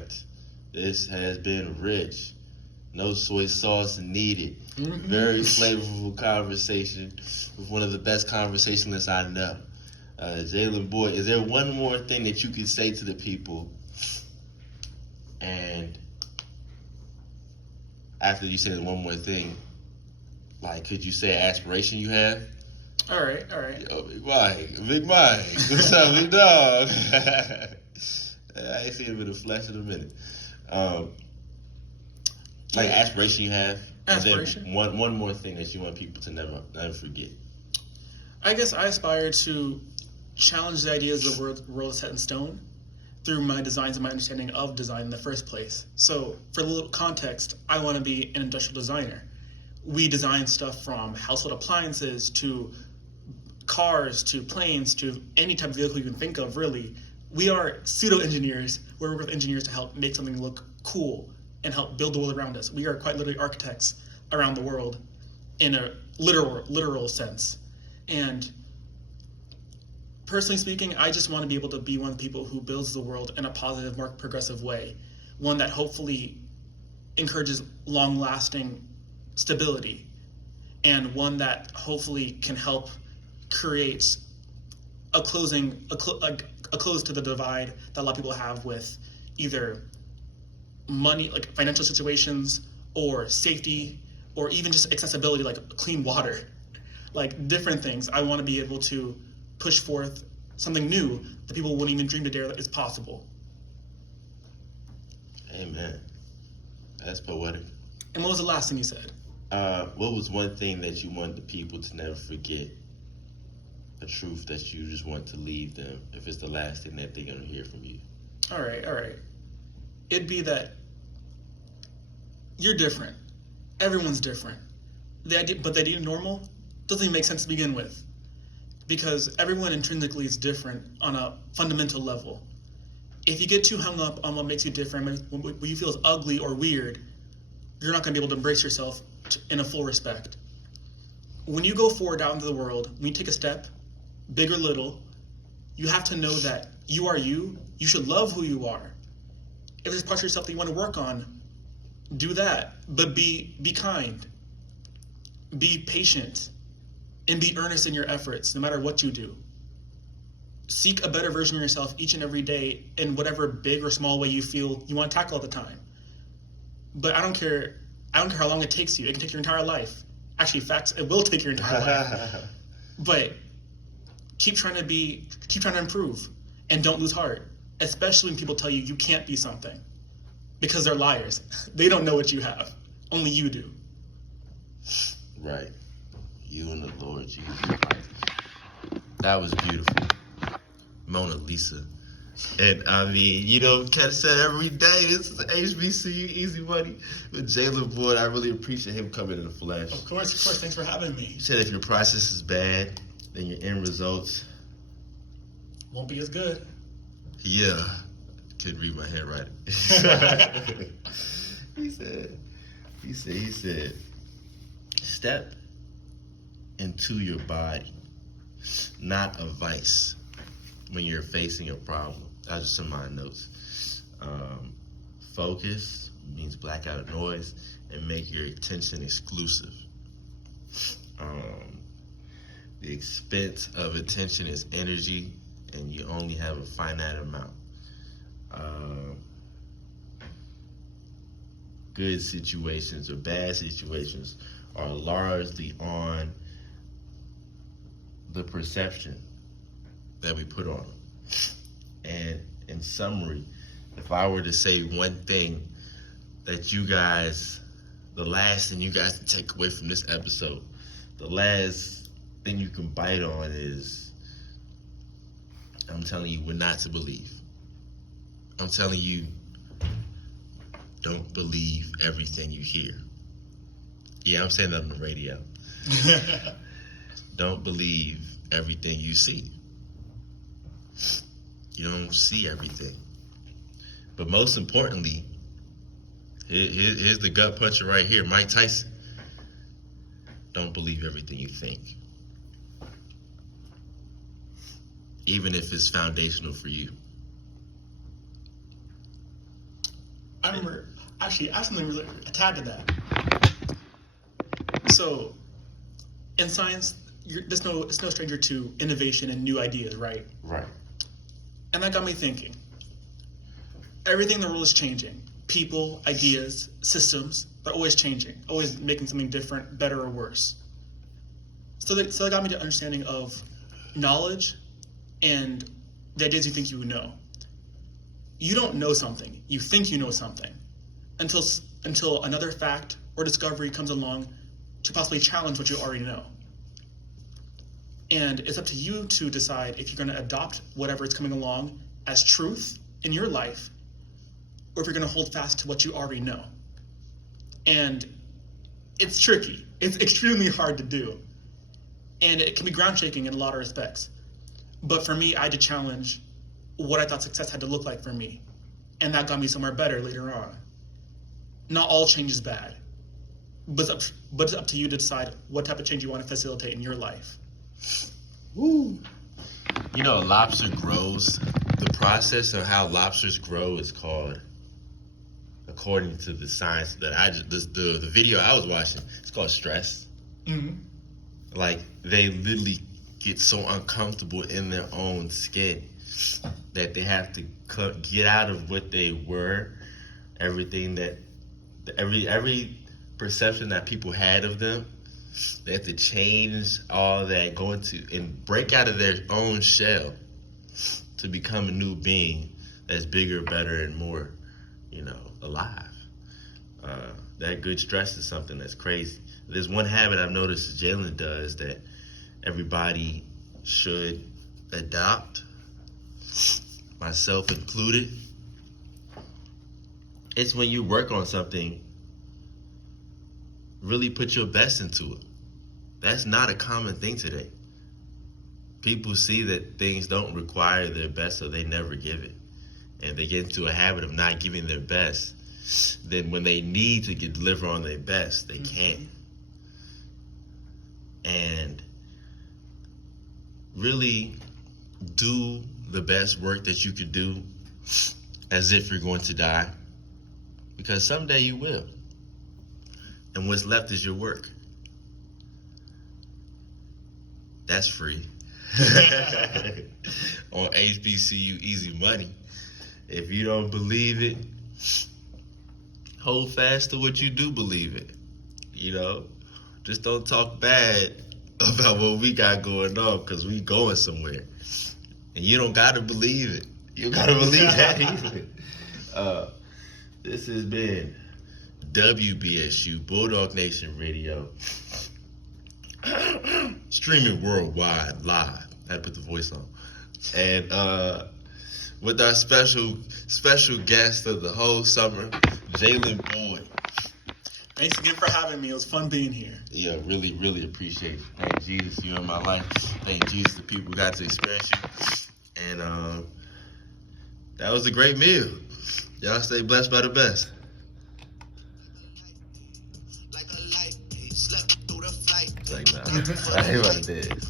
right. This has been rich. No soy sauce needed. Very flavorful conversation with one of the best conversationalists I know. Jalen Boyd, is there one more thing that you could say to the people? And after you say one more thing, like, could you say an aspiration you have? All right. Yo, Big Mike. What's up, big dog? I ain't seen him in the flesh in a minute. Like, aspiration you have? Aspiration? And then one more thing that you want people to never forget. I guess I aspire to challenge the ideas of the world is set in stone through my designs and my understanding of design in the first place. So, for a little context, I want to be an industrial designer. We design stuff from household appliances to cars to planes to any type of vehicle you can think of, really. We are pseudo-engineers. We work with engineers to help make something look cool and help build the world around us. We are quite literally architects around the world in a literal sense. And personally speaking, I just want to be able to be one of the people who builds the world in a positive, more progressive way. One that hopefully encourages long-lasting stability, and one that hopefully can help create a close to the divide that a lot of people have with either money, like financial situations, or safety, or even just accessibility, like clean water, like different things. I want to be able to push forth something new that people wouldn't even dream to dare that is possible. Amen. That's poetic. And what was the last thing you said? What was one thing that you want the people to never forget? A truth that you just want to leave them, if it's the last thing that they're going to hear from you. All right. It'd be that you're different. Everyone's different. But the idea of normal doesn't even make sense to begin with, because everyone intrinsically is different on a fundamental level. If you get too hung up on what makes you different, what you feel is ugly or weird, you're not going to be able to embrace yourself in a full respect. When you go forward out into the world, when you take a step, big or little, you have to know that you are you. You should love who you are. If there's parts of yourself that you want to work on, do that. But be kind. Be patient. And be earnest in your efforts, no matter what you do. Seek a better version of yourself each and every day in whatever big or small way you feel you want to tackle at the time. But I don't care how long it takes you. It can take your entire life. Actually, facts, it will take your entire life. But keep trying to improve, and don't lose heart. Especially when people tell you can't be something, because they're liars. They don't know what you have. Only you do. Right. You and the Lord Jesus Christ. That was beautiful. Mona Lisa. And I mean, catch that every day. This is HBCU Easy Money with Jalen Boyd. I really appreciate him coming in the flesh. Of course. Thanks for having me. He said if your process is bad, then your end results won't be as good. Yeah. Couldn't read my handwriting. He said, step into your body, not a vice, when you're facing a problem. That's just some of my notes. Focus means black out noise and make your attention exclusive. The expense of attention is energy, and you only have a finite amount. Good situations or bad situations are largely on the perception that we put on them. And in summary, if I were to say one thing that the last thing you guys can take away from this episode, the last thing you can bite on is, I'm telling you what not to believe. I'm telling you, don't believe everything you hear. Yeah, I'm saying that on the radio. Don't believe everything you see. You don't see everything. But most importantly, here's the gut puncher right here, Mike Tyson. Don't believe everything you think. Even if it's foundational for you. Actually, I have something really attached to that. So, in science, it's no stranger to innovation and new ideas, right? Right. And that got me thinking. Everything in the world is changing. People, ideas, systems, they're always changing, always making something different, better or worse. So that got me to understanding of knowledge and the ideas you think you know. You don't know something. You think you know something until another fact or discovery comes along to possibly challenge what you already know. And it's up to you to decide if you're going to adopt whatever is coming along as truth in your life, or if you're going to hold fast to what you already know. And it's tricky. It's extremely hard to do. And it can be ground shaking in a lot of respects. But for me, I had to challenge what I thought success had to look like for me. And that got me somewhere better later on. Not all change is bad. But it's up to you to decide what type of change you want to facilitate in your life. Woo. You know, a lobster grows. The process of how lobsters grow is called, according to the science that the video I was watching, it's called stress. Mm-hmm. Like, they literally get so uncomfortable in their own skin that they have to get out of what they were, everything that every perception that people had of them. They have to change all that, go into and break out of their own shell to become a new being that's bigger, better, and more, alive. That good stress is something that's crazy. There's one habit I've noticed Jalen does that everybody should adopt, myself included. It's when you work on something, really put your best into it. That's not a common thing today. People see that things don't require their best, so they never give it. And they get into a habit of not giving their best. Then when they need to deliver on their best, they can't. And really do the best work that you could do as if you're going to die. Because someday you will. And what's left is your work. That's free. On HBCU Easy Money. If you don't believe it, hold fast to what you do believe it. Just don't talk bad about what we got going on, because we going somewhere. And you don't got to believe it. You got to believe that either. This has been WBSU, Bulldog Nation Radio, streaming worldwide, live. I had to put the voice on. And with our special guest of the whole summer, Jalen Boyd. Thanks again for having me. It was fun being here. Yeah, really, really appreciate it. Thank Jesus you're in my life. Thank Jesus the people got to experience you. And that was a great meal. Y'all stay blessed by the best. Like, nah, I ain't about to do this.